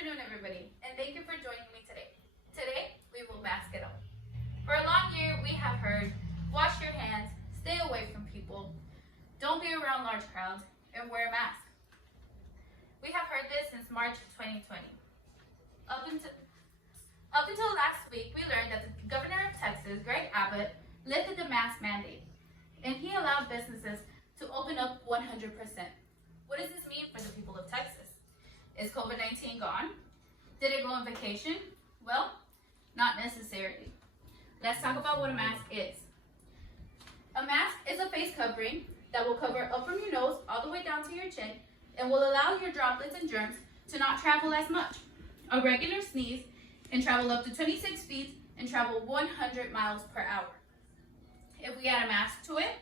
afternoon, everybody, and thank you for joining me today. Today, we will mask it up. For a long year, we have heard, wash your hands, stay away from people, don't be around large crowds, and wear a mask. We have heard this since March 2020. Up until last week, we learned that the governor of Texas, Greg Abbott, lifted the mask mandate, and he allowed businesses to open up 100%. What does this mean for the people of Texas? Is COVID-19 gone? Did it go on vacation? Well, not necessarily. Let's talk about what a mask is. A mask is a face covering that will cover up from your nose all the way down to your chin and will allow your droplets and germs to not travel as much. A regular sneeze can travel up to 26 feet and travel 100 miles per hour. If we add a mask to it,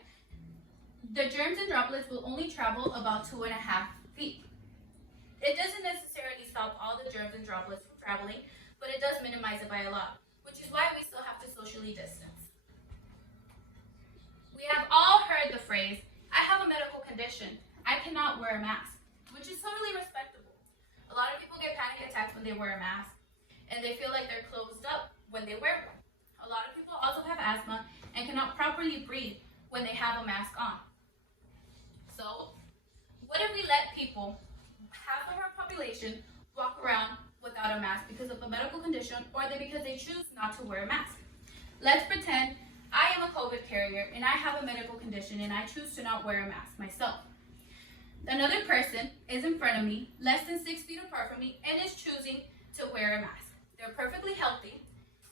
the germs and droplets will only travel about 2.5 feet. It doesn't necessarily stop all the germs and droplets from traveling, but it does minimize it by a lot, which is why we still have to socially distance. We have all heard the phrase, I have a medical condition, I cannot wear a mask, which is totally respectable. A lot of people get panic attacks when they wear a mask, and they feel like they're closed up when they wear one. A lot of people also have asthma and cannot properly breathe when they have a mask on. So, what if we let people, half of our population, walk around without a mask because of a medical condition or because they choose not to wear a mask? Let's pretend I am a COVID carrier and I have a medical condition and I choose to not wear a mask myself. Another person is in front of me, less than 6 feet apart from me, and is choosing to wear a mask. They're perfectly healthy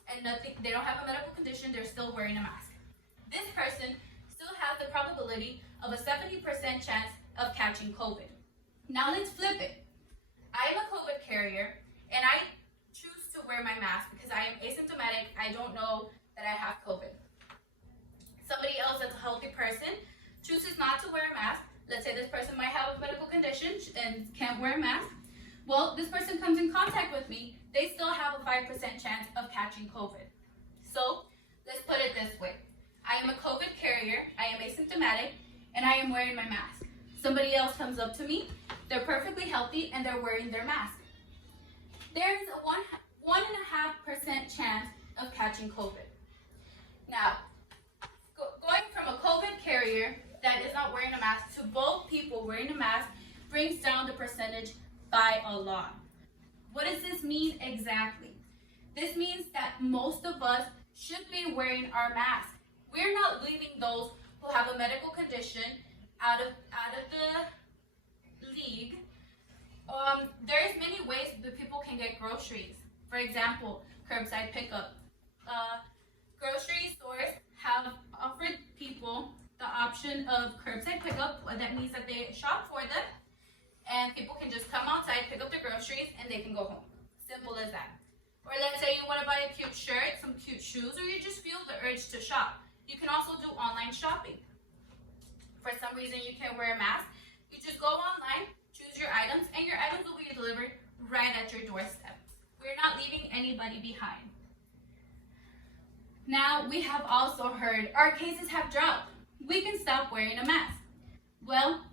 and they don't have a medical condition, they're still wearing a mask. This person still has the probability of a 70% chance of catching COVID. Now let's flip it. I am a COVID carrier and I choose to wear my mask because I am asymptomatic. I don't know that I have COVID. Somebody else that's a healthy person chooses not to wear a mask. Let's say this person might have a medical condition and can't wear a mask. Well, this person comes in contact with me. They still have a 5% chance of catching COVID. So let's put it this way. I am a COVID carrier, I am asymptomatic, and I am wearing my mask. Somebody else comes up to me, they're perfectly healthy, and they're wearing their mask. There is a 1.5% chance of catching COVID. Now, going from a COVID carrier that is not wearing a mask to both people wearing a mask brings down the percentage by a lot. What does this mean exactly? This means that most of us should be wearing our masks. We're not leaving those who have a medical condition out of the league. There's many ways that people can get groceries. For example, curbside pickup. Grocery stores have offered people the option of curbside pickup. That means that they shop for them, and people can just come outside, pick up their groceries, and they can go home. Simple as that. Or let's say you want to buy a cute shirt, some cute shoes, or you just feel the urge to shop. You can also do online shopping. For some reason you can't wear a mask, you just go online, choose your items, and your items will be delivered right at your doorstep. We're not leaving anybody behind. Now, we have also heard our cases have dropped. We can stop wearing a mask. Well,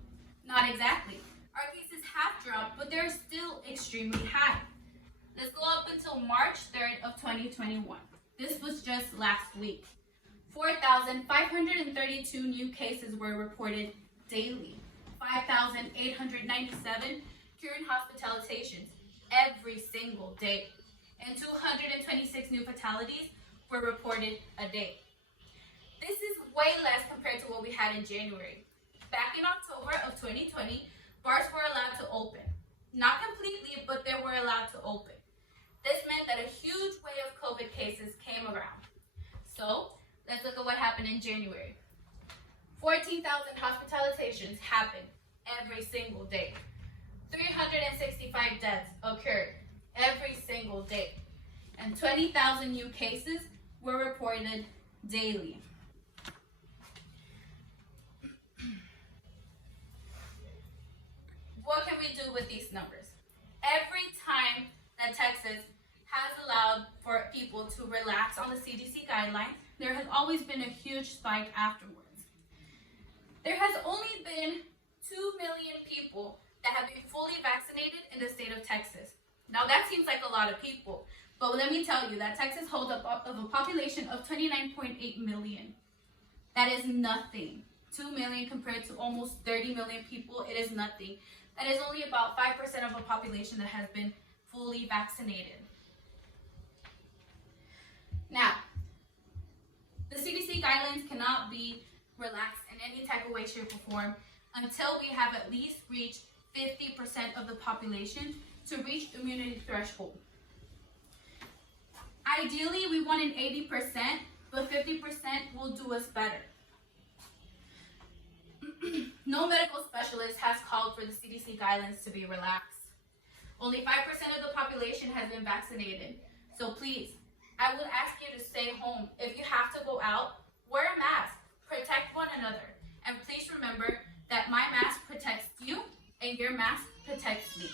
not exactly. Our cases have dropped, but they're still extremely high. Let's go up until March 3rd of 2021. This was just last week. 4,532 new cases were reported daily. 5,897 curing hospitalizations every single day. And 226 new fatalities were reported a day. This is way less compared to what we had in January. Back in October of 2020, bars were allowed to open. Not completely, but they were allowed to open. This meant that a huge wave of COVID cases came around. So, let's look at what happened in January. 14,000 hospitalizations happened every single day. 365 deaths occurred every single day. And 20,000 new cases were reported daily. What can we do with these numbers? Every time that Texas has allowed for people to relax on the CDC guidelines, there has always been a huge spike afterwards. There has only been 2 million people that have been fully vaccinated in the state of Texas. Now that seems like a lot of people, but let me tell you that Texas holds up of a population of 29.8 million. That is nothing. 2 million compared to almost 30 million people, it is nothing. That is only about 5% of a population that has been fully vaccinated. Now, the CDC guidelines cannot be relaxed in any type of way, shape, or form until we have at least reached 50% of the population to reach immunity threshold. Ideally, we want an 80%, but 50% will do us better. No medical specialist has called for the CDC guidelines to be relaxed. Only 5% of the population has been vaccinated. So please, I would ask you to stay home. If you have to go out, wear a mask. Protect one another. And please remember that my mask protects you and your mask protects me.